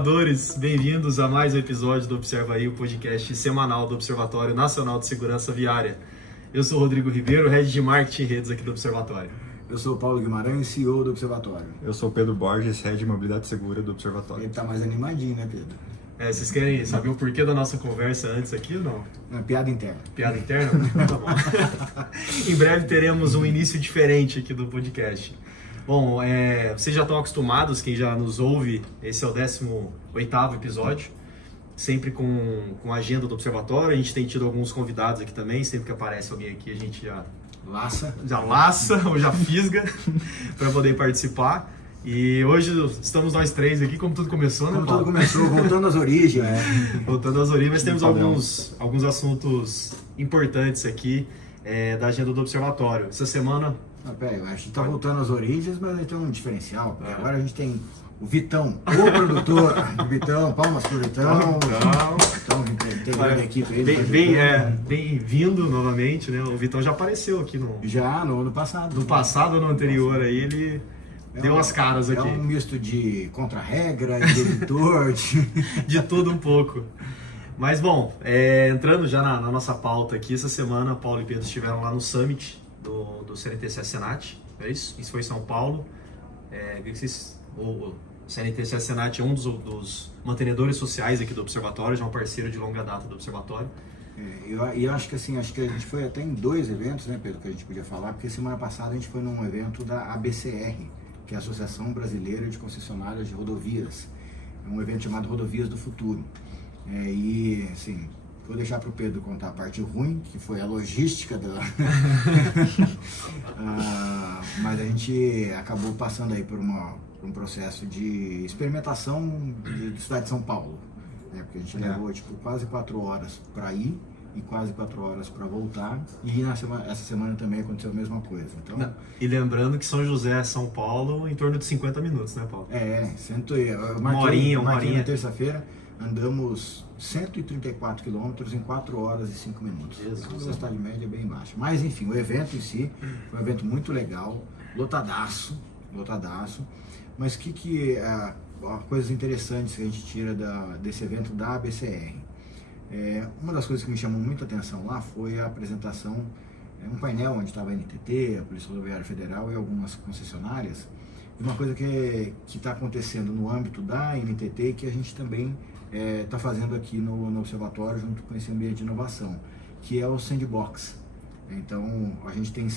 observadores, bem-vindos a mais um episódio do Observa Aí, o podcast semanal do Observatório Nacional de Segurança Viária. Eu sou o Rodrigo Ribeiro, Head de Marketing e Redes aqui do Observatório. Eu sou o Paulo Guimarães, CEO do Observatório. Eu sou o Pedro Borges, Head de Mobilidade Segura do Observatório. Ele tá mais animadinho, né, Pedro? Vocês querem saber o porquê da nossa conversa antes aqui ou não? Uma piada interna. Piada interna? Tá bom. Em breve teremos um início diferente aqui do podcast. Bom, vocês já estão acostumados, quem já nos ouve, esse é o 18º episódio, sempre com a agenda do Observatório. A gente tem tido alguns convidados aqui também, sempre que aparece alguém aqui a gente já laça ou já fisga para poder participar. E hoje estamos nós três aqui, como tudo começou, né, Paulo? Como tudo começou, voltando às origens. Voltando às origens, mas temos alguns assuntos importantes aqui da agenda do Observatório. Essa semana... Peraí, a gente tá voltando às origens, mas a gente tem um diferencial, porque agora a gente tem o Vitão, o produtor. Vitão, palmas pro Vitão. Vitão, integrando a equipe aí. Bem-vindo novamente, né? O Vitão já apareceu aqui no ano passado. No passado ou no anterior aí, ele deu as caras aqui. É um misto de contra-regra, de editor, de tudo um pouco. Mas bom, entrando já na nossa pauta aqui, essa semana Paulo e Pedro estiveram lá no Summit do CNTC Senat, é isso? Isso foi em São Paulo. O CNTC Senat é um dos mantenedores sociais aqui do Observatório, já é um parceiro de longa data do Observatório. Eu acho que assim, acho que a gente foi até em 2 eventos, né, Pedro, que a gente podia falar, porque semana passada a gente foi num evento da ABCR, que é a Associação Brasileira de Concessionárias de Rodovias. É um evento chamado Rodovias do Futuro. E, assim, vou deixar para o Pedro contar a parte ruim, que foi a logística mas a gente acabou passando aí por um processo de experimentação de cidade de São Paulo, né? Porque a gente levou quase 4 horas para ir e quase 4 horas para voltar, e essa semana também aconteceu a mesma coisa. Então, e lembrando que São José, São Paulo, em torno de 50 minutos, né, Paulo? Uma horinha. Na terça-feira andamos 134 quilômetros em 4 horas e 5 minutos. A velocidade média é bem baixa. Mas enfim, o evento em si foi um evento muito legal, lotadaço. Mas coisas interessantes que a gente tira desse evento da ABCR. Uma das coisas que me chamou muita atenção lá foi a apresentação, um painel onde estava a NTT, a Polícia Rodoviária Federal e algumas concessionárias, de uma coisa que está acontecendo no âmbito da NTT e que a gente também está fazendo aqui no Observatório junto com esse ambiente de inovação, que é o Sandbox. Então, a gente tem...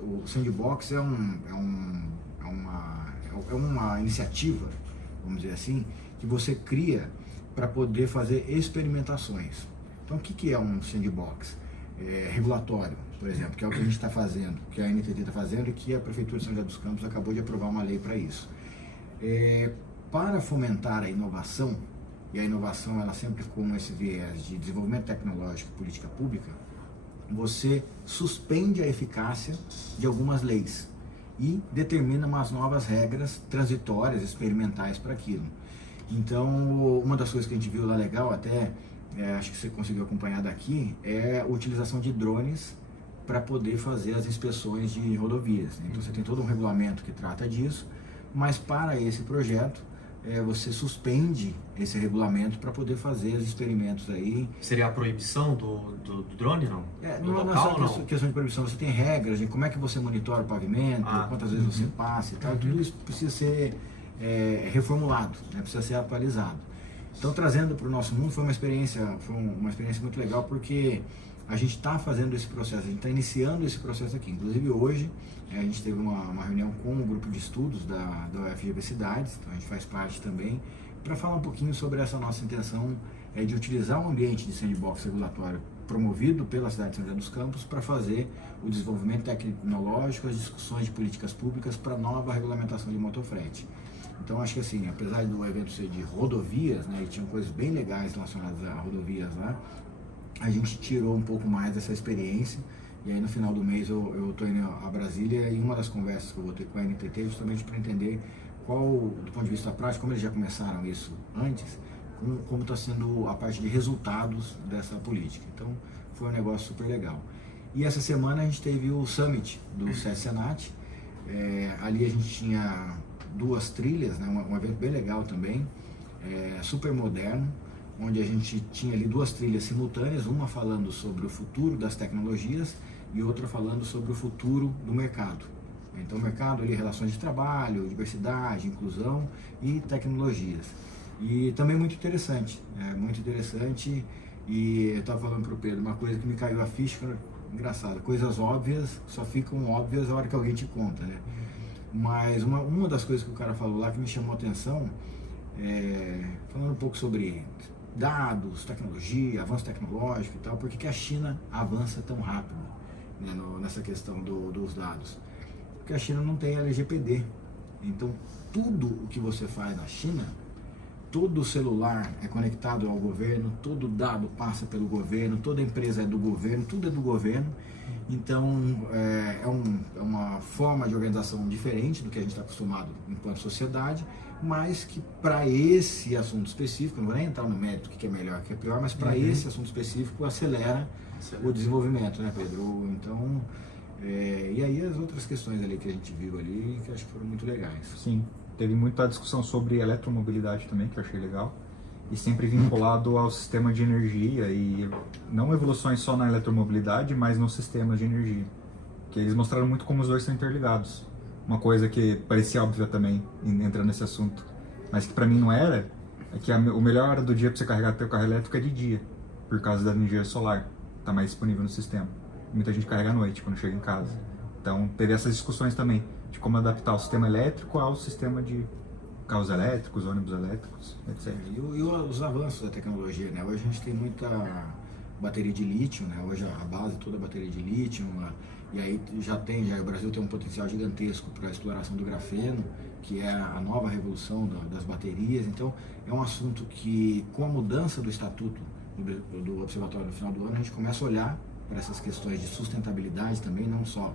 O Sandbox é uma iniciativa, vamos dizer assim, que você cria para poder fazer experimentações. Então, o que é um Sandbox? Regulatório, por exemplo, que é o que a gente está fazendo, que a NTT está fazendo e que a Prefeitura de São José dos Campos acabou de aprovar uma lei para isso. Para fomentar a inovação, e a inovação ela sempre com esse viés de desenvolvimento tecnológico e política pública, você suspende a eficácia de algumas leis e determina umas novas regras transitórias, experimentais para aquilo. Então, uma das coisas que a gente viu lá legal, até acho que você conseguiu acompanhar daqui, é a utilização de drones para poder fazer as inspeções de rodovias, né? Então você tem todo um regulamento que trata disso, mas para esse projeto você suspende esse regulamento para poder fazer os experimentos aí. Seria a proibição do drone, não? Não é só questão de proibição, você tem regras de como é que você monitora o pavimento, quantas vezes você passa e tal, tudo isso precisa ser reformulado, né? Precisa ser atualizado. Então, trazendo para o nosso mundo, foi uma experiência muito legal, porque a gente está fazendo esse processo, a gente está iniciando esse processo aqui. Inclusive hoje a gente teve uma reunião com um grupo de estudos da UFGV Cidades, então a gente faz parte também, para falar um pouquinho sobre essa nossa intenção de utilizar um ambiente de sandbox regulatório promovido pela cidade de São José dos Campos para fazer o desenvolvimento tecnológico, as discussões de políticas públicas para nova regulamentação de motofrete. Então acho que assim, apesar do evento ser de rodovias, né, e tinham coisas bem legais relacionadas a rodovias lá, a gente tirou um pouco mais dessa experiência. E aí no final do mês eu estou indo a Brasília, e uma das conversas que eu vou ter com a NTT é justamente para entender qual, do ponto de vista prático, como eles já começaram isso antes, como está sendo a parte de resultados dessa política. Então foi um negócio super legal. E essa semana a gente teve o Summit do SES Senat. Ali a gente tinha 2 trilhas, né, um evento bem legal também. super moderno, onde a gente tinha ali 2 trilhas simultâneas, uma falando sobre o futuro das tecnologias e outra falando sobre o futuro do mercado. Então, o mercado ali, relações de trabalho, diversidade, inclusão e tecnologias. E também muito interessante, e eu estava falando para o Pedro, uma coisa que me caiu a ficha, engraçado, coisas óbvias só ficam óbvias a hora que alguém te conta, né? Mas uma das coisas que o cara falou lá que me chamou a atenção, falando um pouco sobre dados, tecnologia, avanço tecnológico e tal, por que a China avança tão rápido, né, nessa questão dos dados? Porque a China não tem LGPD, então tudo o que você faz na China, todo celular é conectado ao governo, todo dado passa pelo governo, toda empresa é do governo, tudo é do governo. Então é uma forma de organização diferente do que a gente está acostumado enquanto sociedade, mas que para esse assunto específico, não vou nem entrar no mérito o que é melhor, o que é pior, mas para esse assunto específico acelera o desenvolvimento, né, Pedro? Então, e aí as outras questões ali que a gente viu ali, que acho que foram muito legais. Sim, teve muita discussão sobre eletromobilidade também, que eu achei legal, e sempre vinculado ao sistema de energia, e não evoluções só na eletromobilidade, mas nos sistemas de energia, que eles mostraram muito como os dois são interligados. Uma coisa que parecia óbvia também, entrando nesse assunto, mas que para mim não era, é que o melhor hora do dia para você carregar teu carro elétrico é de dia, por causa da energia solar, tá mais disponível no sistema. Muita gente carrega à noite, quando chega em casa. Então teve essas discussões também, de como adaptar o sistema elétrico ao sistema de carros elétricos, ônibus elétricos, etc. E os avanços da tecnologia, né? Hoje a gente tem muita bateria de lítio, né? Hoje a base toda é bateria de lítio, e aí o Brasil tem um potencial gigantesco para a exploração do grafeno, que é a nova revolução das baterias. Então é um assunto que, com a mudança do estatuto do Observatório no final do ano, a gente começa a olhar para essas questões de sustentabilidade também, não só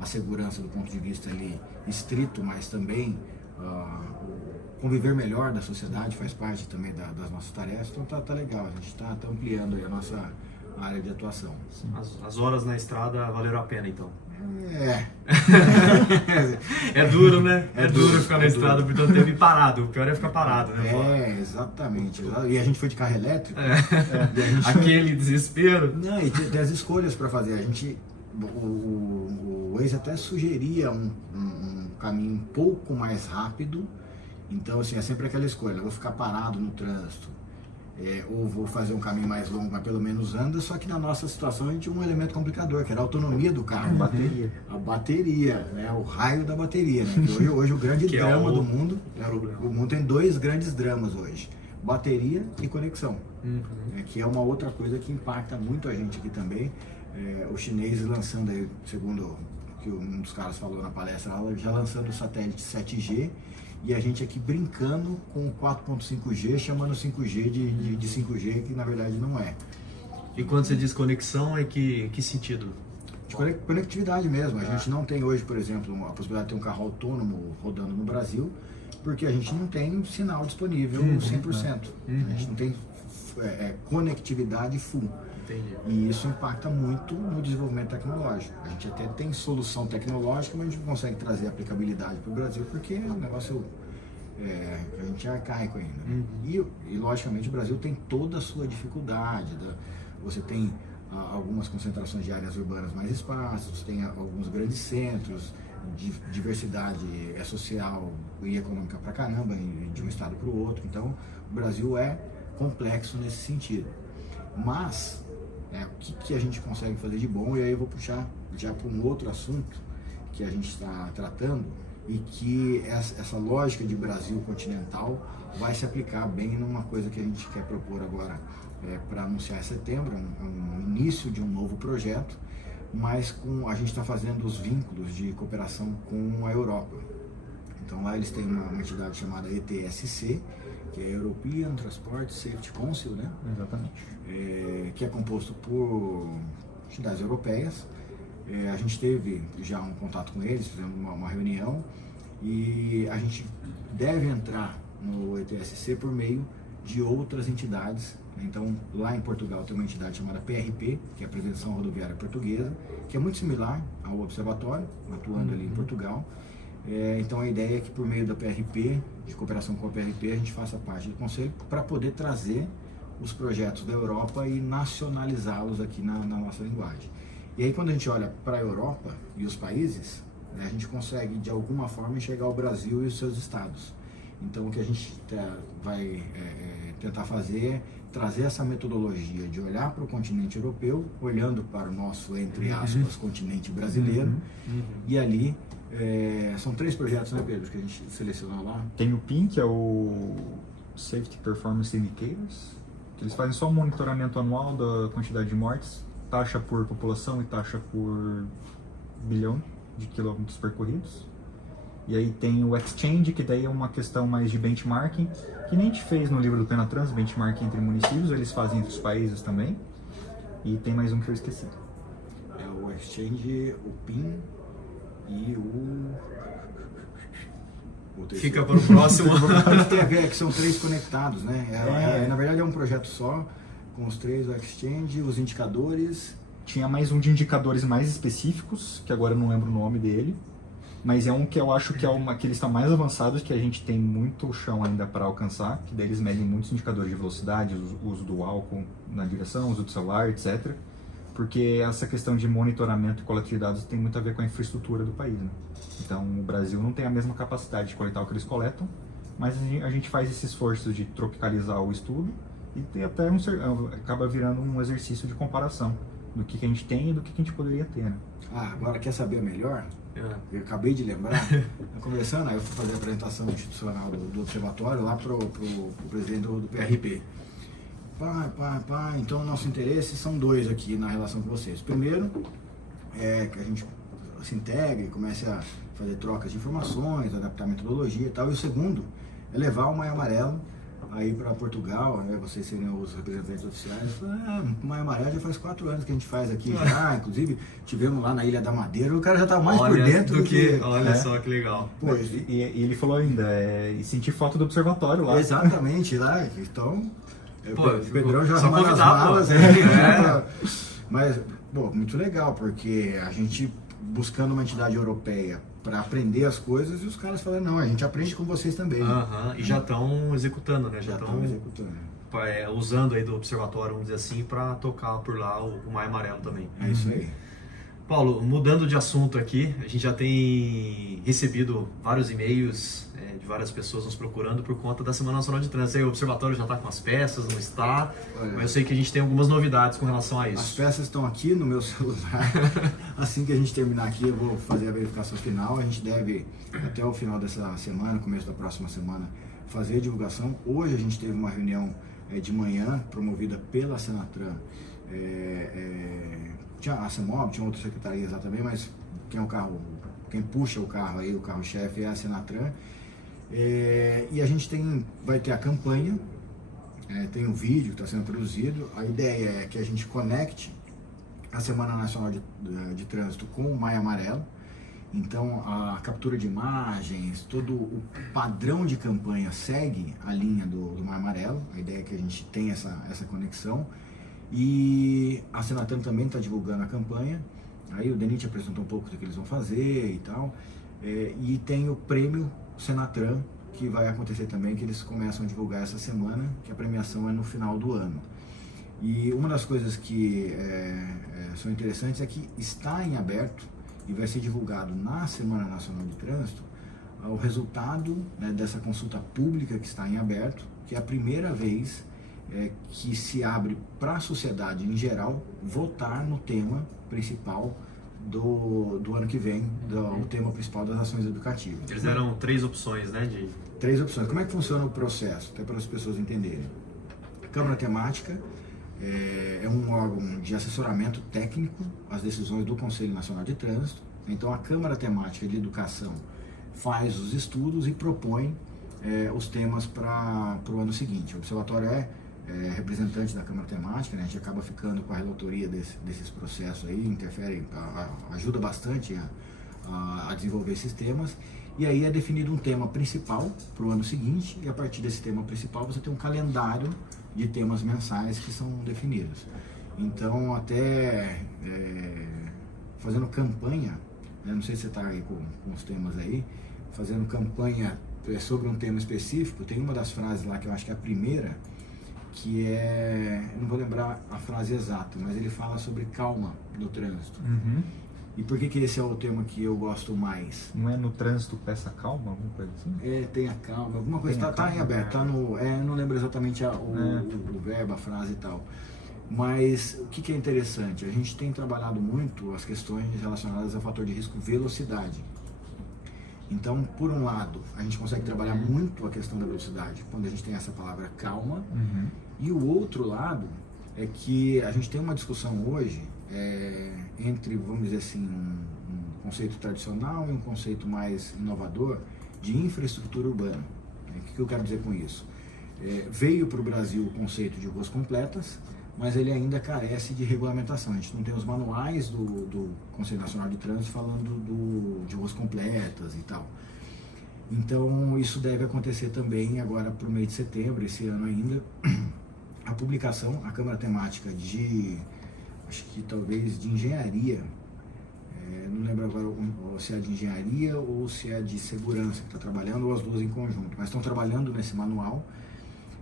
a segurança do ponto de vista ali estrito, mas também o conviver melhor da sociedade faz parte também das nossas tarefas. Então tá legal, a gente está ampliando aí a nossa área de atuação. As horas na estrada valeram a pena, então. É duro, né? É duro ficar na estrada por tanto tempo parado. O pior é ficar parado, né? Exatamente. E a gente foi de carro elétrico. Aquele desespero. Não, e tem as escolhas para fazer. A gente, o Waze até sugeria um caminho um pouco mais rápido. Então, assim, é sempre aquela escolha. Eu vou ficar parado no trânsito. Ou vou fazer um caminho mais longo, mas pelo menos anda, só que na nossa situação a gente tinha um elemento complicador, que era a autonomia do carro. A bateria, né? O raio da bateria, né? Hoje o grande drama do mundo, o mundo tem 2 grandes dramas hoje, bateria e conexão, que é uma outra coisa que impacta muito a gente aqui também. O chinês lançando aí, segundo o que um dos caras falou na palestra, já lançando o satélite 7G, e a gente aqui brincando com o 4.5G, chamando 5G de 5G, que na verdade não é. E quando você diz conexão, que sentido? De conectividade mesmo. A gente não tem hoje, por exemplo, a possibilidade de ter um carro autônomo rodando no Brasil, porque a gente não tem sinal disponível 100%. A gente não tem conectividade full. Entendi. E isso impacta muito no desenvolvimento tecnológico. A gente até tem solução tecnológica, mas a gente não consegue trazer aplicabilidade para o Brasil, porque o negócio a gente é arcaico ainda. E logicamente o Brasil tem toda a sua dificuldade. Você tem algumas concentrações de áreas urbanas mais esparsas, tem alguns grandes centros, diversidade social e econômica pra caramba, de um estado para o outro. Então o Brasil é complexo nesse sentido. Mas o que a gente consegue fazer de bom, e aí eu vou puxar já para um outro assunto que a gente está tratando, e que essa lógica de Brasil continental vai se aplicar bem numa coisa que a gente quer propor agora para anunciar em setembro, um início de um novo projeto, mas a gente está fazendo os vínculos de cooperação com a Europa. Então lá eles têm uma entidade chamada ETSC, que é European Transport Safety Council, né? Exatamente. Que é composto por entidades europeias. A gente teve já um contato com eles, fizemos uma reunião, e a gente deve entrar no ETSC por meio de outras entidades. Então, lá em Portugal tem uma entidade chamada PRP, que é a Prevenção Rodoviária Portuguesa, que é muito similar ao Observatório, atuando ali em Portugal. Então a ideia é que por meio da PRP, de cooperação com a PRP, a gente faça parte do conselho para poder trazer os projetos da Europa e nacionalizá-los aqui na nossa linguagem. E aí quando a gente olha para a Europa e os países, a gente consegue de alguma forma enxergar o Brasil e os seus estados. Então o que a gente vai tentar fazer é trazer essa metodologia de olhar para o continente europeu, olhando para o nosso, entre aspas, continente brasileiro, e ali são 3 projetos, né, Pedro, que a gente selecionou lá? Tem o PIN, que é o Safety Performance Indicators, que eles fazem só um monitoramento anual da quantidade de mortes, taxa por população e taxa por bilhão de quilômetros percorridos. E aí tem o Exchange, que daí é uma questão mais de benchmarking, que nem a gente fez no livro do Penatrans, benchmarking entre municípios, eles fazem entre os países também. E tem mais um que eu esqueci. É o Exchange, o PIN e o Fica para o próximo. Tem a ver, que são 3 conectados, né? Na verdade é um projeto só, com os 3, o Exchange, os indicadores. Tinha mais um de indicadores mais específicos, que agora eu não lembro o nome dele, mas é um que eu acho que que ele está mais avançado, que a gente tem muito chão ainda para alcançar, que daí eles medem muitos indicadores de velocidade, o uso do álcool na direção, o uso do celular, etc. Porque essa questão de monitoramento e coleta de dados tem muito a ver com a infraestrutura do país, né? Então o Brasil não tem a mesma capacidade de coletar o que eles coletam, mas a gente faz esse esforço de tropicalizar o estudo e tem até acaba virando um exercício de comparação do que a gente tem e do que a gente poderia ter, né? Agora quer saber melhor? Eu acabei de lembrar, conversando, aí eu fui fazer a apresentação institucional do observatório lá pro presidente do PRP. Então o nosso interesse são 2 aqui na relação com vocês. Primeiro, é que a gente se integre, comece a fazer trocas de informações, adaptar a metodologia e tal. E o segundo é levar o Maio Amarelo aí para Portugal, né? Vocês seriam os representantes oficiais. O Maio Amarelo já faz 4 anos que a gente faz aqui já, inclusive tivemos lá na Ilha da Madeira, o cara já tá mais por dentro do que... Olha só que legal. Pô, e ele falou ainda, e sentir foto do observatório lá. Exatamente, lá, então... o Pedrão já só arrumou as malas, Mas, muito legal, porque a gente buscando uma entidade europeia para aprender as coisas e os caras falam, não, a gente aprende com vocês também. E já estão executando, né? Já estão executando. Usando aí do observatório, vamos dizer assim, para tocar por lá o Maio Amarelo também. É isso aí. Paulo, mudando de assunto aqui, a gente já tem recebido vários e-mails de várias pessoas nos procurando por conta da Semana Nacional de Trânsito. Aí o observatório já está com as peças, não está, mas eu sei que a gente tem algumas novidades com relação a isso. As peças estão aqui no meu celular. Assim que a gente terminar aqui, eu vou fazer a verificação final. A gente deve, até o final dessa semana, começo da próxima semana, fazer a divulgação. Hoje a gente teve uma reunião de manhã, promovida pela Senatran. Tinha a CEMOB, tinha outras secretarias lá também, mas quem puxa o carro aí, o carro-chefe é a Senatran. E a gente vai ter a campanha, tem um vídeo que está sendo produzido. A ideia é que a gente conecte a Semana Nacional de Trânsito com o Maio Amarelo. Então a captura de imagens, todo o padrão de campanha segue a linha do Maio Amarelo. A ideia é que a gente tenha essa conexão. E a Senatran também está divulgando a campanha. Aí o Denit apresentou um pouco do que eles vão fazer e tal. E tem o prêmio Senatran, que vai acontecer também, que eles começam a divulgar essa semana, que a premiação é no final do ano. E uma das coisas que são interessantes é que está em aberto e vai ser divulgado na Semana Nacional de Trânsito o resultado, né, dessa consulta pública que está em aberto, que é a primeira vez que se abre para a sociedade em geral votar no tema principal do ano que vem, o tema principal das ações educativas. Eles deram 3 opções, né? 3 opções. Como é que funciona o processo? Até para as pessoas entenderem. A Câmara Temática é um órgão de assessoramento técnico às decisões do Conselho Nacional de Trânsito. Então a Câmara Temática de Educação faz os estudos e propõe os temas para o ano seguinte. O observatório é representante da Câmara Temática, né? A gente acaba ficando com a relatoria desses processos aí, interfere, ajuda bastante a desenvolver esses temas. E aí é definido um tema principal para o ano seguinte, e a partir desse tema principal você tem um calendário de temas mensais que são definidos. Então, até fazendo campanha, né? Não sei se você está aí com os temas aí, fazendo campanha sobre um tema específico, tem uma das frases lá que eu acho que é a primeira, que é, eu não vou lembrar a frase exata, mas ele fala sobre calma no trânsito. E por que esse é o tema que eu gosto mais? Não é no trânsito peça calma, alguma coisa assim? Tenha calma, alguma coisa, tá em aberto, tá no, não lembro exatamente o verbo, a frase e tal. Mas o que é interessante? A gente tem trabalhado muito as questões relacionadas ao fator de risco velocidade. Então, por um lado, a gente consegue trabalhar muito a questão da velocidade quando a gente tem essa palavra calma. E o outro lado é que a gente tem uma discussão hoje entre, vamos dizer assim, um conceito tradicional e um conceito mais inovador de infraestrutura urbana. O que eu quero dizer com isso? Veio para o Brasil o conceito de ruas completas, mas ele ainda carece de regulamentação. A gente não tem os manuais do Conselho Nacional de Trânsito falando de ruas completas e tal. Então, isso deve acontecer também agora para o mês de setembro, esse ano ainda, a publicação, a Câmara Temática acho que talvez de engenharia, não lembro agora se é de engenharia ou se é de segurança que está trabalhando, ou as duas em conjunto, mas estão trabalhando nesse manual,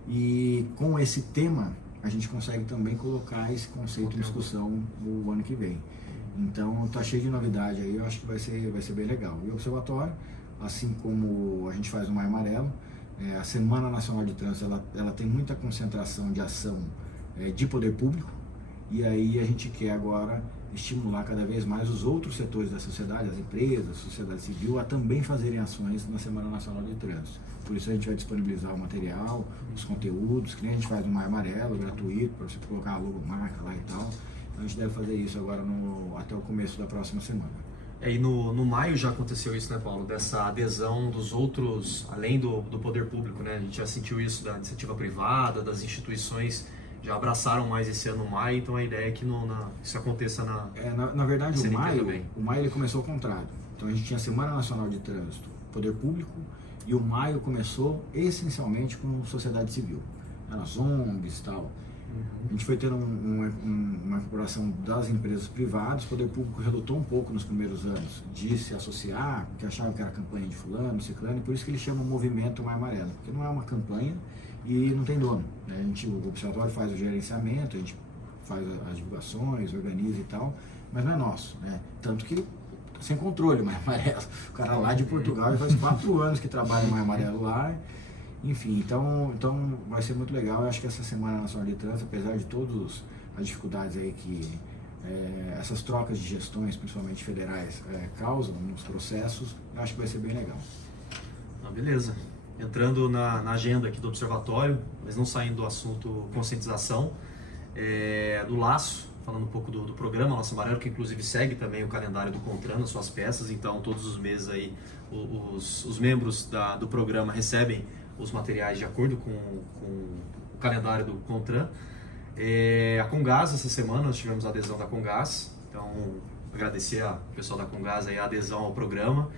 e com esse tema a gente consegue também colocar esse conceito em discussão no ano que vem. Então tá cheio de novidade aí, eu acho que vai ser bem legal. E o Observatório, assim como a gente faz no Maio Amarelo, a Semana Nacional de Trânsito, ela tem muita concentração de ação de poder público, e aí a gente quer agora estimular cada vez mais os outros setores da sociedade, as empresas, a sociedade civil, a também fazerem ações na Semana Nacional de Trânsito. Por isso a gente vai disponibilizar o material, os conteúdos, que nem a gente faz no Maio Amarelo, gratuito, para você colocar a logomarca lá e tal. Então a gente deve fazer isso agora até o começo da próxima semana. E no maio já aconteceu isso, né, Paulo? Dessa adesão dos outros, além do poder público, né? A gente já sentiu isso da iniciativa privada, das instituições já abraçaram mais esse ano o maio, então a ideia é que isso aconteça na verdade, o maio ele começou ao contrário. Então a gente tinha a Semana Nacional de Trânsito, poder público, e o maio começou essencialmente com sociedade civil, as ONGs e tal. A gente foi tendo uma incorporação das empresas privadas, o poder público relutou um pouco nos primeiros anos de se associar, porque achava que era campanha de fulano, ciclano, e por isso que ele chama o movimento Maio Amarelo, porque não é uma campanha e não tem dono, né? O Observatório faz o gerenciamento, a gente faz as divulgações, organiza e tal, mas não é nosso, né? Tanto que sem controle o Maio Amarelo. O cara lá de Portugal já faz 4 anos que trabalha o Maio Amarelo lá. Enfim, então vai ser muito legal. Eu acho que essa Semana Nacional de Trânsito, apesar de todas as dificuldades aí que essas trocas de gestões, principalmente federais, causam nos processos, eu acho que vai ser bem legal. Beleza. Entrando na agenda aqui do Observatório, mas não saindo do assunto conscientização, do Laço, falando um pouco do programa Laço Amarelo, que inclusive segue também o calendário do CONTRAN nas suas peças. Então todos os meses aí os membros do programa recebem os materiais de acordo com o calendário do CONTRAN. A Congás, essa semana nós tivemos a adesão da Congás, então agradecer ao pessoal da Congás aí a adesão ao programa.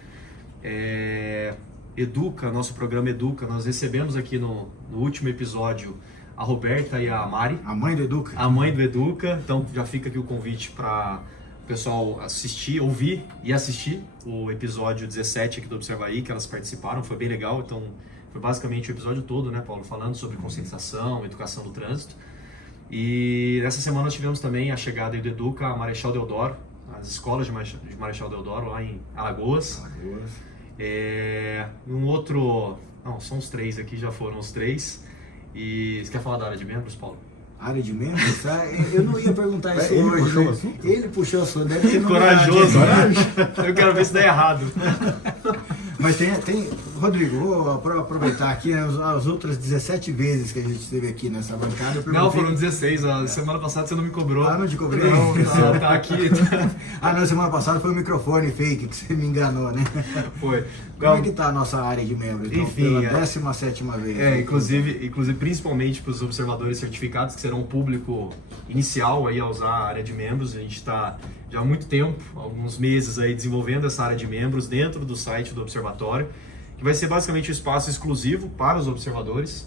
Educa, nosso programa Educa, nós recebemos aqui no último episódio a Roberta e a Mari. A mãe do Educa. A mãe do Educa, então já fica aqui o convite para o pessoal assistir, ouvir e assistir o episódio 17 aqui do Observaí, que elas participaram, foi bem legal. Então foi basicamente o episódio todo, né, Paulo, falando sobre conscientização, educação do trânsito. E essa semana nós tivemos também a chegada do Educa a Marechal Deodoro, as escolas de Marechal Deodoro lá em Alagoas. São os 3 aqui, já foram os 3. E você quer falar da área de membros, Paulo? Área de membros? Eu não ia perguntar isso hoje. Ele puxou o assunto, deve ter corajoso, né? Eu quero ver se dá errado. Mas tem, Rodrigo, vou aproveitar aqui as outras 17 vezes que a gente esteve aqui nessa bancada. Não, foram 16. A semana passada você não me cobrou. Não te cobrei? Não, tá aqui. Não, semana passada foi o microfone fake que você me enganou, né? Foi. Como é que tá a nossa área de membros? Então, enfim, pela 17ª vez. Inclusive principalmente para os observadores certificados, que serão o público inicial aí a usar a área de membros. A gente está já há muito tempo, alguns meses aí, desenvolvendo essa área de membros dentro do site do Observatório, que vai ser basicamente um espaço exclusivo para os observadores,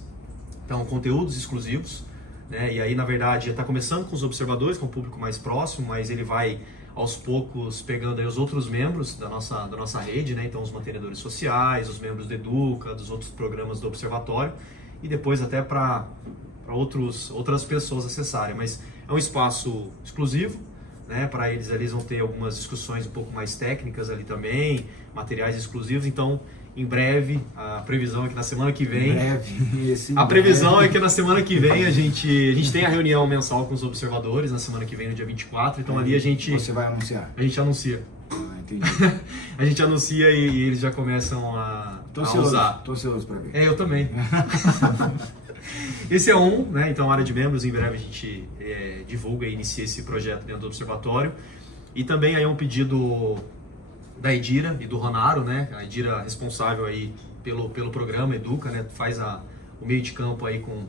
então conteúdos exclusivos, né? E aí na verdade está começando com os observadores, com o público mais próximo, mas ele vai aos poucos pegando aí os outros membros da nossa rede, né? Então os mantenedores sociais, os membros do Educa, dos outros programas do Observatório e depois até para outras pessoas acessarem. Mas é um espaço exclusivo, né? Para eles vão ter algumas discussões um pouco mais técnicas ali também, materiais exclusivos. Então, em breve, a previsão é que na semana que vem... A previsão é que na semana que vem a gente tem a reunião mensal com os observadores, na semana que vem, no dia 24. Então ali a gente... Você vai anunciar? A gente anuncia. Entendi. A gente anuncia e eles já começam a usar. Tô ansioso para ver. Eu também. Esse é né? Então, a área de membros, em breve a gente divulga e inicia esse projeto dentro do Observatório. E também aí um pedido da Edira e do Ronaro, né? A Edira responsável aí pelo programa Educa, né? Faz o meio de campo aí com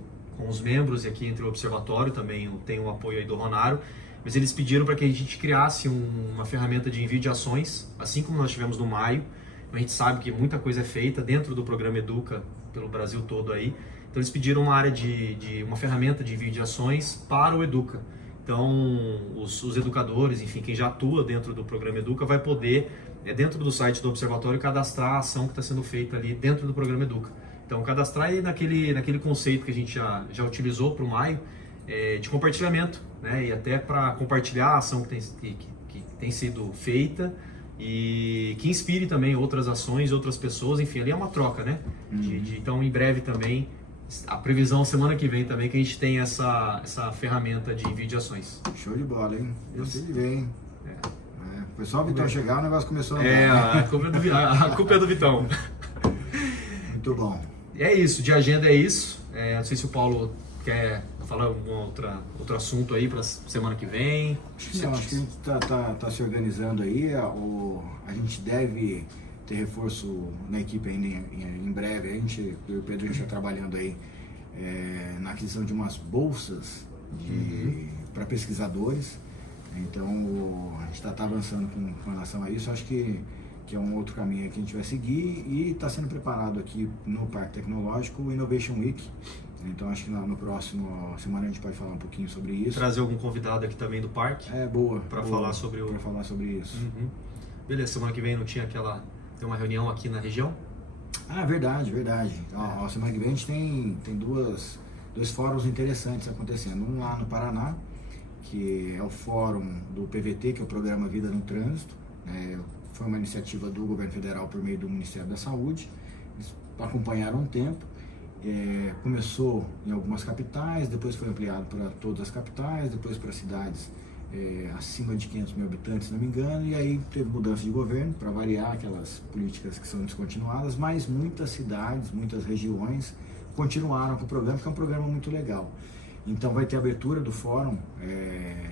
os membros e aqui entre o Observatório também tem o apoio aí do Ronaro. Mas eles pediram para que a gente criasse uma ferramenta de envio de ações, assim como nós tivemos no maio. A gente sabe que muita coisa é feita dentro do programa Educa pelo Brasil todo aí. Então eles pediram uma área uma ferramenta de envio de ações para o Educa. Então os educadores, enfim, quem já atua dentro do programa Educa vai poder, dentro do site do Observatório, cadastrar a ação que está sendo feita ali dentro do programa Educa. Então cadastrar aí naquele conceito que a gente já utilizou para o maio, de compartilhamento, né? E até para compartilhar a ação que tem sido feita e que inspire também outras ações, outras pessoas, enfim, ali é uma troca, né? Então, em breve também, a previsão semana que vem também que a gente tem essa ferramenta de envio de ações. Show de bola, hein? Gostei de ver, hein? O pessoal Vitão chegar, o negócio começou a andar. A culpa é do Vitão. Muito bom. É isso, de agenda é isso. Não sei se o Paulo quer falar algum outro assunto aí para semana que vem. Acho que a gente tá se organizando aí. A gente deve ter reforço na equipe ainda em breve. Eu e o Pedro, a gente está trabalhando aí na aquisição de umas bolsas para pesquisadores. Então a gente está avançando com relação a isso. Acho que é um outro caminho que a gente vai seguir e está sendo preparado aqui no Parque Tecnológico o Innovation Week. Então acho que no próximo semana a gente pode falar um pouquinho sobre isso. Trazer algum convidado aqui também do parque. Para falar sobre isso. Beleza, semana que vem não tinha tem uma reunião aqui na região? Verdade. Semana que vem a gente tem dois fóruns interessantes acontecendo. Um lá no Paraná, que é o fórum do PVT, que é o Programa Vida no Trânsito. Foi uma iniciativa do governo federal por meio do Ministério da Saúde. Eles acompanharam um tempo. Começou em algumas capitais, depois foi ampliado para todas as capitais, depois para cidades acima de 500 mil habitantes, se não me engano, e aí teve mudança de governo para variar aquelas políticas que são descontinuadas, mas muitas cidades, muitas regiões continuaram com o programa, que é um programa muito legal. Então vai ter a abertura do fórum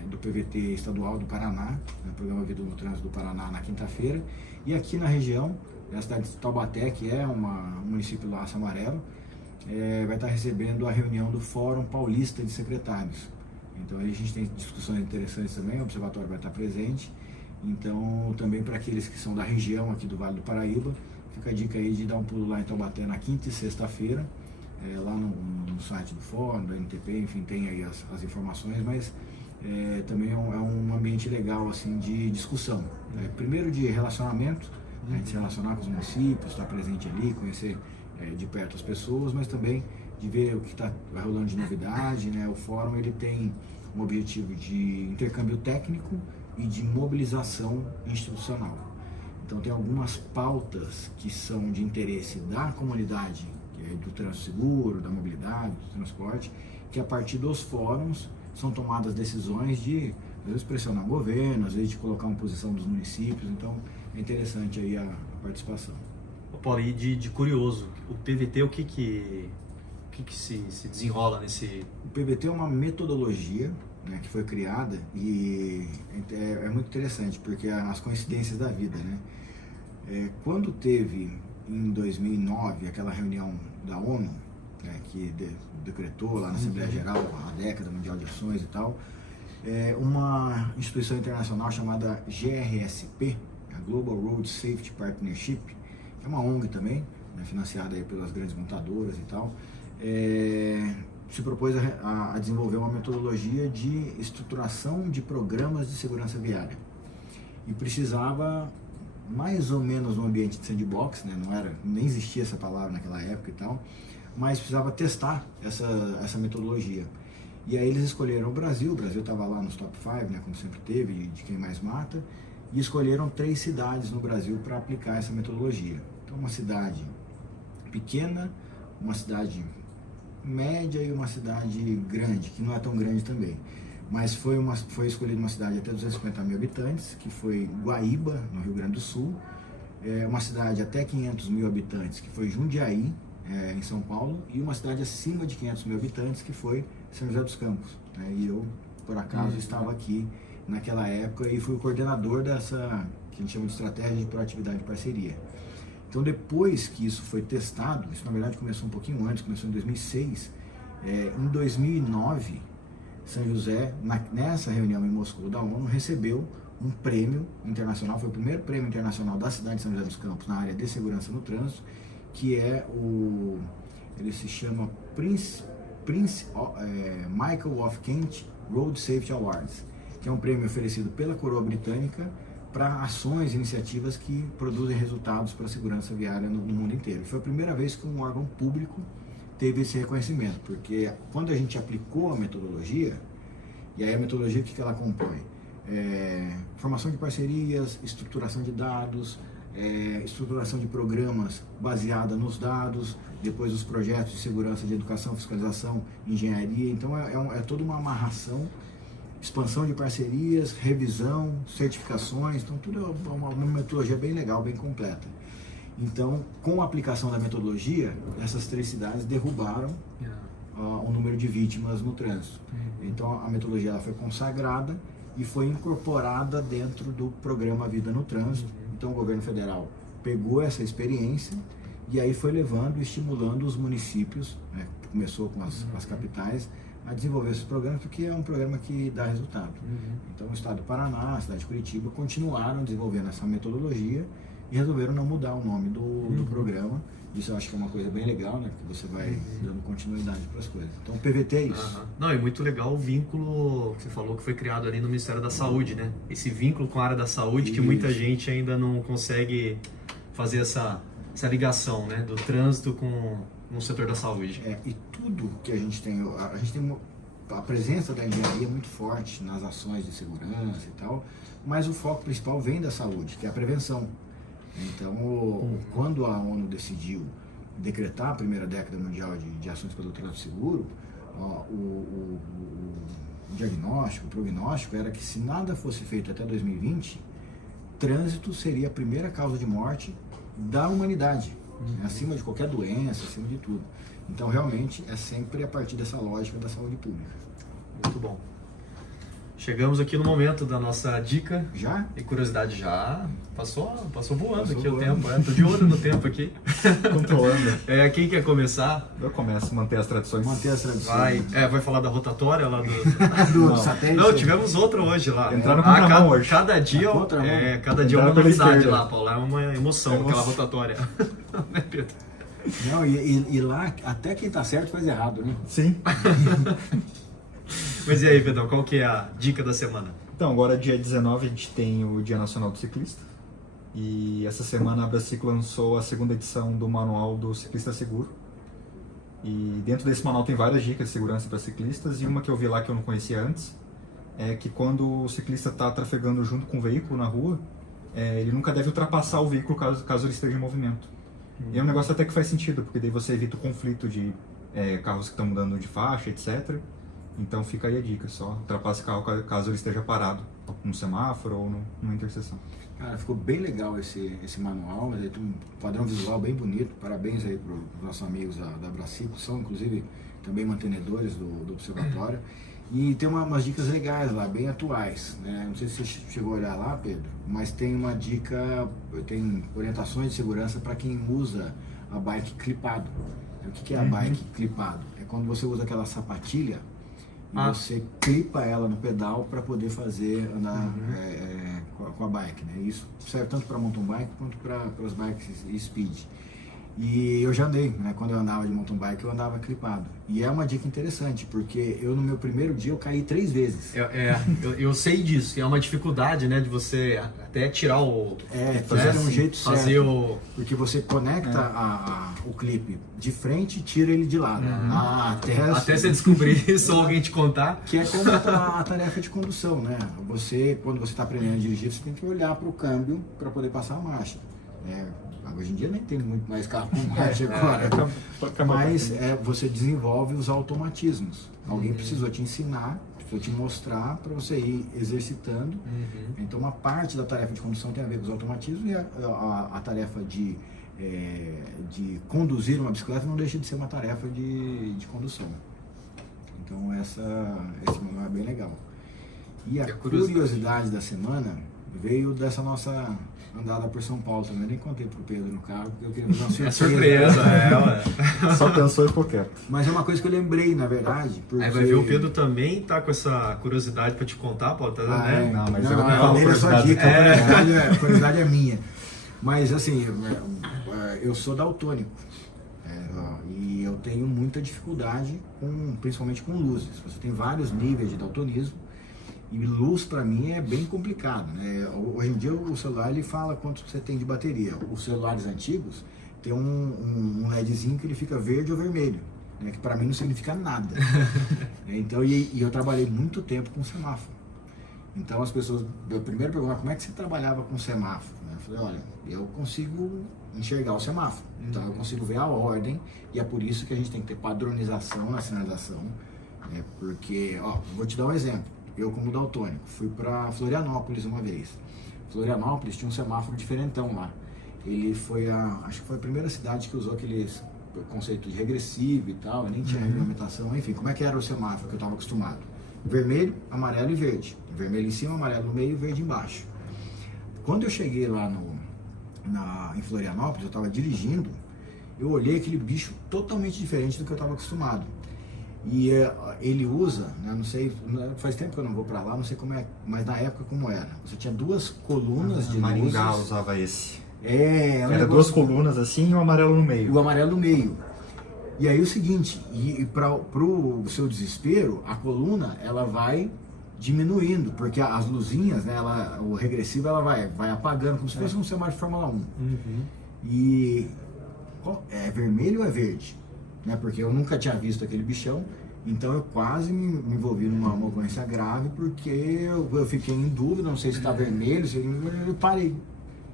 do PVT estadual do Paraná, o Programa Vida no Trânsito do Paraná, na quinta-feira, e aqui na região, a cidade de Taubaté, que é um município do Laço Amarelo, vai estar recebendo a reunião do Fórum Paulista de Secretários. Então aí a gente tem discussões interessantes também, o Observatório vai estar presente. Então também para aqueles que são da região aqui do Vale do Paraíba, fica a dica aí de dar um pulo lá em Taubaté na quinta e sexta-feira, lá no site do Fórum, do NTP, enfim, tem aí as informações, mas também é um ambiente legal assim de discussão. Primeiro de relacionamento, a gente se relacionar com os municípios, estar presente ali, conhecer de perto as pessoas, mas também de ver o que está rolando de novidade, né? O fórum ele tem um objetivo de intercâmbio técnico e de mobilização institucional. Então tem algumas pautas que são de interesse da comunidade, do trânsito seguro, da mobilidade, do transporte, que a partir dos fóruns são tomadas decisões de, às vezes, pressionar o governo, às vezes de colocar uma posição dos municípios. Então é interessante aí a participação. Paulo, e de curioso, o PVT, o que se desenrola nesse... O PVT é uma metodologia, né, que foi criada e é muito interessante, porque as coincidências da vida, né? Quando teve, em 2009, aquela reunião da ONU, que decretou lá na Assembleia Geral a década mundial de ações e tal, uma instituição internacional chamada GRSP, a Global Road Safety Partnership, que é uma ONG também, né, financiada aí pelas grandes montadoras e tal, se propôs a desenvolver uma metodologia de estruturação de programas de segurança viária. e precisava mais ou menos um ambiente de sandbox, né? Nem existia essa palavra naquela época e tal, mas precisava testar essa metodologia. E aí eles escolheram o Brasil estava lá nos top 5, né, como sempre teve, de quem mais mata, e escolheram 3 cidades no Brasil para aplicar essa metodologia. Então uma cidade pequena, uma cidade média e uma cidade grande, que não é tão grande também. Mas foi escolhida uma cidade até 250 mil habitantes, que foi Guaíba, no Rio Grande do Sul. Uma cidade até 500 mil habitantes, que foi Jundiaí, em São Paulo. E uma cidade acima de 500 mil habitantes, que foi São José dos Campos. E eu, por acaso, estava aqui naquela época e fui o coordenador dessa, que a gente chama de estratégia de proatividade e parceria. Então, depois que isso foi testado, isso na verdade começou um pouquinho antes, começou em 2006, em 2009, São José, nessa reunião em Moscou da ONU, recebeu um prêmio internacional, foi o primeiro prêmio internacional da cidade de São José dos Campos na área de segurança no trânsito, que ele se chama Michael of Kent Road Safety Awards, que é um prêmio oferecido pela coroa britânica para ações e iniciativas que produzem resultados para a segurança viária no mundo inteiro. Foi a primeira vez que um órgão público teve esse reconhecimento, porque quando a gente aplicou a metodologia, e aí a metodologia o que ela compõe? Formação de parcerias, estruturação de dados, estruturação de programas baseada nos dados, depois os projetos de segurança de educação, fiscalização, engenharia, então é toda uma amarração, expansão de parcerias, revisão, certificações, então tudo é uma metodologia bem legal, bem completa. Então, com a aplicação da metodologia, essas 3 cidades derrubaram o número de vítimas no trânsito. Então, a metodologia ela foi consagrada e foi incorporada dentro do programa Vida no Trânsito. Então, o governo federal pegou essa experiência e aí foi levando e estimulando os municípios, né, começou com as capitais, a desenvolver esses programas, porque é um programa que dá resultado. Então, o estado do Paraná, a cidade de Curitiba, continuaram desenvolvendo essa metodologia e resolveram não mudar o nome do programa. Isso eu acho que é uma coisa bem legal, né? Porque você vai dando continuidade para as coisas. Então, o PVT é isso. Não, é muito legal o vínculo que você falou que foi criado ali no Ministério da Saúde, né? Esse vínculo com a área da saúde que muita gente ainda não consegue fazer essa ligação, né? Do trânsito com o setor da saúde. E tudo que a gente tem a presença da engenharia muito forte nas ações de segurança e tal, mas o foco principal vem da saúde, que é a prevenção. Então, quando a ONU decidiu decretar a primeira década mundial de ações pelo trânsito seguro, o diagnóstico, o prognóstico era que se nada fosse feito até 2020, trânsito seria a primeira causa de morte da humanidade, acima de qualquer doença, acima de tudo. Então, realmente, é sempre a partir dessa lógica da saúde pública. Muito bom. Chegamos aqui no momento da nossa dica. Já? E curiosidade já. Passou voando aqui o tempo. Tô de olho no tempo aqui. Controlando. Quem quer começar? Eu começo a manter as tradições. Vai falar da rotatória lá do satélite? Não, tivemos outra hoje lá. Entraram no contramão hoje. Cada dia é uma novidade lá, Paulo. É uma emoção aquela rotatória. Né, Pedro? Não, e lá até quem tá certo faz errado, né? Sim. Mas e aí, Pedrão, qual que é a dica da semana? Então, agora dia 19 a gente tem o Dia Nacional do Ciclista. E essa semana a Abracico lançou a 2ª edição do Manual do Ciclista Seguro. E dentro desse manual tem várias dicas de segurança para ciclistas, e uma que eu vi lá que eu não conhecia antes é que quando o ciclista está trafegando junto com o veículo na rua, ele nunca deve ultrapassar o veículo caso ele esteja em movimento. E é um negócio até que faz sentido, porque daí você evita o conflito de carros que estão mudando de faixa, etc. Então fica aí a dica, só ultrapasse o carro caso ele esteja parado num semáforo ou numa interseção. Cara, ficou bem legal esse manual, ele tem um padrão visual bem bonito, parabéns aí para os nossos amigos da Abracico, são inclusive também mantenedores do observatório, e tem umas dicas legais lá, bem atuais, né? Não sei se você chegou a olhar lá, Pedro, mas tem uma dica, tem orientações de segurança para quem usa a bike clipado. O que é a bike clipado? É quando você usa aquela sapatilha e você clipa ela no pedal para poder andar com a bike, né? Isso serve tanto para mountain bike quanto para as bikes speed. E eu já andei, né? Quando eu andava de mountain bike, eu andava clipado. E é uma dica interessante, porque eu no meu primeiro dia eu caí 3 vezes. Eu sei disso, que é uma dificuldade, né, de você até tirar o... fazer um jeito fazer certo. Porque você conecta o clipe de frente e tira ele de lado. Até você descobrir isso ou alguém te contar. Que é como a tarefa de condução, né? Quando você está aprendendo a dirigir, você tem que olhar para o câmbio para poder passar a marcha. Hoje em dia nem tem muito mais carro com marcha agora. Mas você desenvolve os automatismos. Alguém precisou te ensinar, precisou te mostrar para você ir exercitando. Então uma parte da tarefa de condução tem a ver com os automatismos e a tarefa de conduzir uma bicicleta não deixa de ser uma tarefa de condução. Então esse manual é bem legal. E a curiosidade da semana veio dessa nossa andada por São Paulo também. Eu nem contei pro Pedro no carro, porque eu queria fazer uma surpresa. Ué. Só pensou e ficou quieto. Mas é uma coisa que eu lembrei, na verdade. Porque... Aí vai ver, o Pedro também tá com essa curiosidade pra te contar, pô, tá, né? Não, mas é só dica, a curiosidade é minha. Mas assim, eu sou daltônico. E eu tenho muita dificuldade, principalmente com luzes. Você tem vários níveis de daltonismo. E luz para mim é bem complicado, né? Hoje em dia o celular ele fala quanto você tem de bateria. Os celulares antigos tem um LEDzinho que ele fica verde ou vermelho, né? Que para mim não significa nada. Então, e eu trabalhei muito tempo com semáforo. Então as pessoas, eu primeiro perguntaram como é que você trabalhava com semáforo? Eu falei, olha, eu consigo enxergar o semáforo, então eu consigo ver a ordem e é por isso que a gente tem que ter padronização na sinalização, né? Porque, vou te dar um exemplo. Eu, como daltônico, fui para Florianópolis uma vez. Florianópolis tinha um semáforo diferentão lá. Ele foi acho que foi a primeira cidade que usou aquele conceito de regressivo e tal, nem tinha regulamentação, enfim, como é que era o semáforo que eu estava acostumado? Vermelho, amarelo e verde. Vermelho em cima, amarelo no meio e verde embaixo. Quando eu cheguei lá em Florianópolis, eu estava dirigindo, eu olhei aquele bicho totalmente diferente do que eu estava acostumado. E ele usa, né, não sei, faz tempo que eu não vou para lá, não sei como é, mas na época como era. Você tinha 2 colunas de Maringá luzes. usava esse. Era 2 colunas assim e o amarelo no meio. O amarelo no meio. E aí o seguinte, pro seu desespero, a coluna ela vai diminuindo, porque as luzinhas, né, o regressivo ela vai apagando, como se fosse um semáforo de Fórmula 1. E é vermelho ou é verde? Né, porque eu nunca tinha visto aquele bichão, então eu quase me envolvi numa ocorrência grave, porque eu fiquei em dúvida, não sei se está vermelho, eu parei.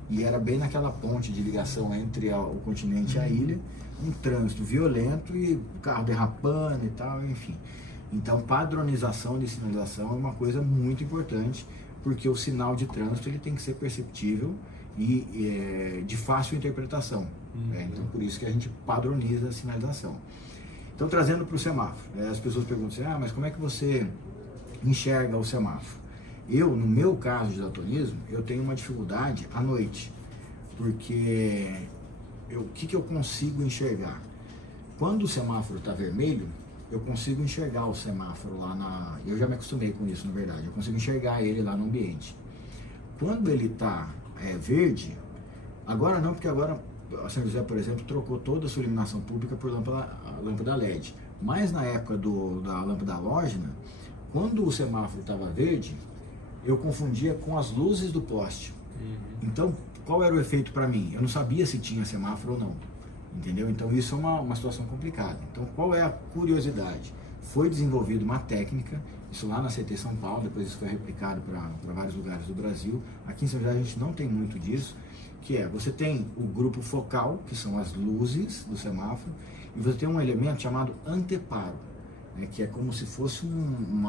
E era bem naquela ponte de ligação entre o continente e a ilha, um trânsito violento e o carro derrapando e tal, enfim. Então padronização de sinalização é uma coisa muito importante, porque o sinal de trânsito ele tem que ser perceptível e de fácil interpretação. Então por isso que a gente padroniza a sinalização. Então trazendo para o semáforo, as pessoas perguntam assim, mas como é que você enxerga o semáforo? No meu caso de daltonismo, eu tenho uma dificuldade à noite, porque o que eu consigo enxergar? Quando o semáforo está vermelho, eu consigo enxergar o semáforo lá eu já me acostumei com isso, na verdade, eu consigo enxergar ele lá no ambiente. Quando ele está verde, agora não, porque agora a São José, por exemplo, trocou toda a sua iluminação pública por lâmpada LED. Mas na época da lâmpada halógena, quando o semáforo estava verde, eu confundia com as luzes do poste. Então, qual era o efeito para mim? Eu não sabia se tinha semáforo ou não. Entendeu? Então isso é uma situação complicada. Então qual é a curiosidade? Foi desenvolvida uma técnica, isso lá na CT São Paulo, depois isso foi replicado para vários lugares do Brasil. Aqui em São José a gente não tem muito disso, que você tem o grupo focal, que são as luzes do semáforo, e você tem um elemento chamado anteparo, né, que é como se fosse um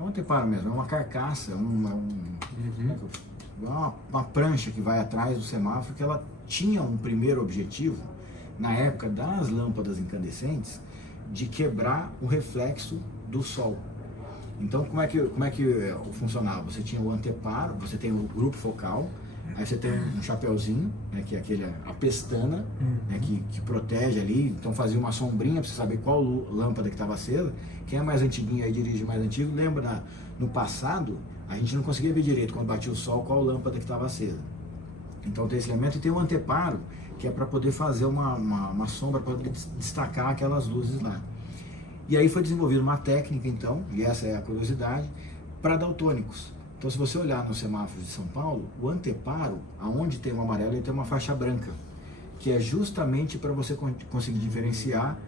anteparo mesmo, é uma carcaça, uma prancha que vai atrás do semáforo, que ela tinha um primeiro objetivo, na época das lâmpadas incandescentes, de quebrar o reflexo do sol. Então como é que funcionava? Você tinha o anteparo, você tem o grupo focal, aí você tem um chapeuzinho, né, que é a pestana, né, que protege ali, então fazia uma sombrinha para você saber qual lâmpada que estava acesa. Quem é mais antiguinho aí, dirige mais antigo, lembra no passado, a gente não conseguia ver direito quando batia o sol qual lâmpada que estava acesa. Então tem esse elemento e tem o anteparo, que é para poder fazer uma sombra, para poder destacar aquelas luzes lá. E aí foi desenvolvida uma técnica, então, e essa é a curiosidade, para daltônicos. Então, se você olhar nos semáforos de São Paulo, o anteparo, aonde tem o amarelo, ele tem uma faixa branca, que é justamente para você conseguir diferenciar,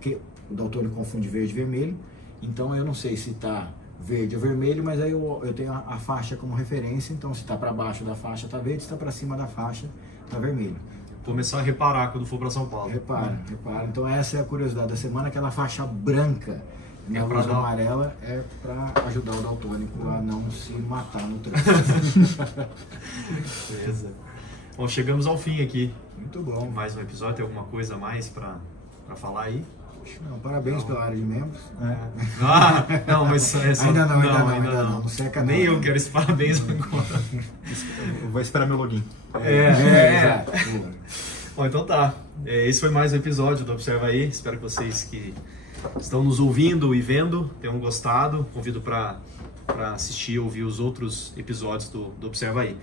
que o daltônico confunde verde e vermelho. Então, eu não sei se está verde ou vermelho, mas aí eu tenho a faixa como referência. Então, se está para baixo da faixa está verde, se está para cima da faixa está vermelho. Começar a reparar quando for para São Paulo. Repara. Então essa é a curiosidade da semana, aquela faixa branca na luz amarela é para ajudar o daltônico a não se matar no trânsito. Beleza. Bom, chegamos ao fim aqui. Muito bom. Mais um episódio, tem alguma coisa a mais para falar aí? Não, parabéns pela área de membros. Não, mas ainda não. Não seca nem não. eu quero esse parabéns agora. Eu vou esperar meu login. Exato. Bom, então tá. Esse foi mais um episódio do Observa Aí. Espero que vocês que estão nos ouvindo e vendo tenham gostado. Convido para assistir e ouvir os outros episódios do Observa Aí.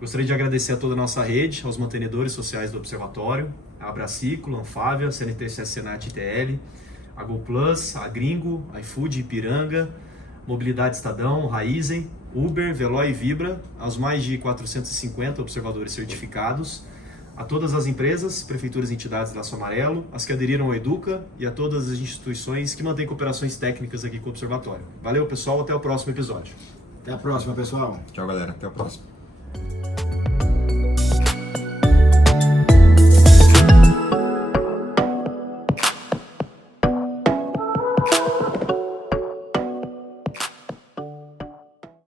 Gostaria de agradecer a toda a nossa rede, aos mantenedores sociais do Observatório, a Abraciclo, a Anfávia, CNTS Senat ITL, a GoPlus, a Gringo, a iFood Ipiranga, Mobilidade Estadão, Raizen, Uber, Veloy e Vibra, aos mais de 450 observadores certificados, a todas as empresas, prefeituras e entidades da Laço Amarelo, as que aderiram ao Educa e a todas as instituições que mantêm cooperações técnicas aqui com o Observatório. Valeu, pessoal, até o próximo episódio. Até a próxima, pessoal. Tchau, galera. Até a próxima.